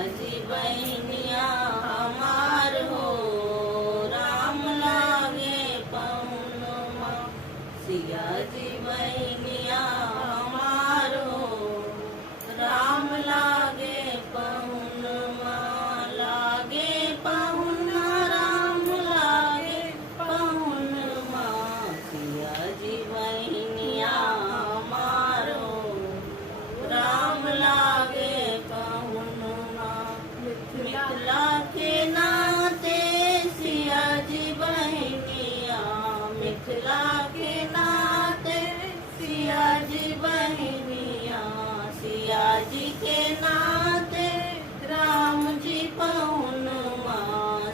जी बहनिया हमार हो, राम लागे पहुनमा। सिया जी बहनिया हमार हो, राम लागे पहुनमा। लागे पहुना राम लागे पहुनमा। सिया जी बहनिया हमार हो, राम लागे पहुनमा। मिथिला के नाते सिया जी बहनिया, मिथिला के नाते सिया जी बहनिया। सिया जी के नाते राम जी पहुनमा।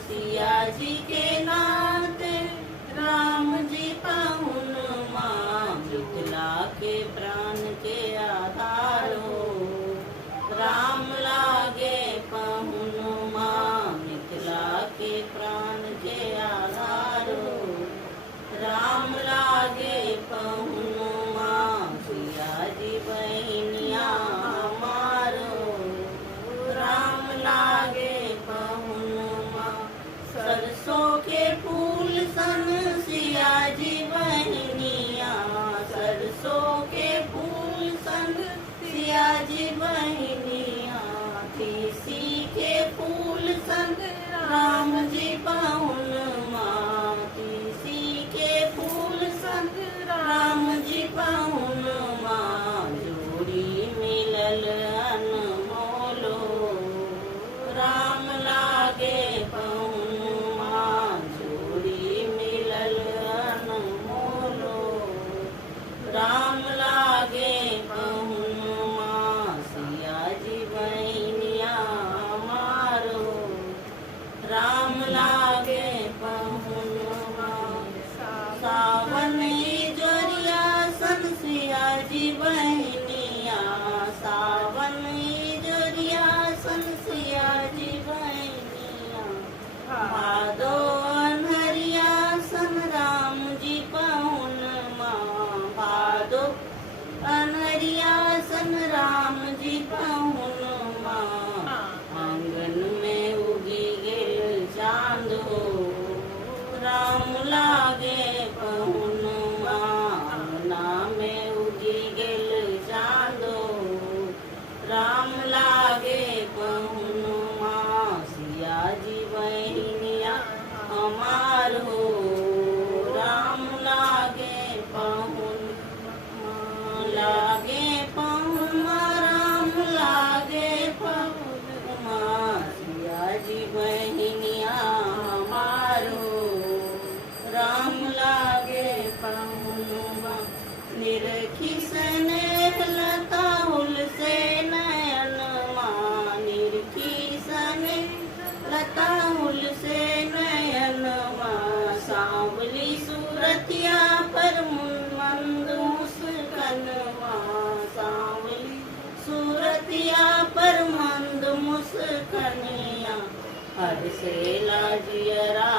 सिया जी के नाते राम जी पहुनमा। मिथिला के प्राण के आधार हो, राम लागे पहुनमा। मिथिला के प्राण के आधार हो, राम लागे पहुनमा। सिया जी बहनिया हमार हो, राम लागे पहुनमा। सरसों के फूल सन सिया जी बहनिया, सरसों के फूल सन सिया जी बहनिया। तीसी के फूल सन राम जी पहुनमा। तीसी के फूल सन राम जी पहुनमा। जोड़ी मिलल अनमोलो, राम लागे पहुनमा। जोड़ी मिलल अनमोलो, राम लागे पहुनमा। सिया जी बहनिया हमार हो, राम लागे पहुनमा। सावन जोरिया सन सिया जी बहनिया। सावन जोरिया सन सिया जी बहनिया। भादो अनहरिया सन राम जी पहुनमा। भादो अनहरिया सन राम जी पहुनमा। आंगन में उगी गेल चांद हो, राम लागे पहुनमा। अंगना में उगी गेल चांद हो, राम लागे पहुनमा। सिया जी बहनिया हमार हो, राम लागे पहुनमा। लागे पहुनमा राम लागे पहुनमा। सिया जी बहनिया हमार हो, राम लागे पहुनमा। निरखी स्नेह लता हुल से नयनमा। निरखी स्नेह लता हुल से नयनमा। सांवली सूरतिया पर मंद मुस्कनवा। सांवली सूरतिया पर मंद मुस्कनिया। हर से लाजियरा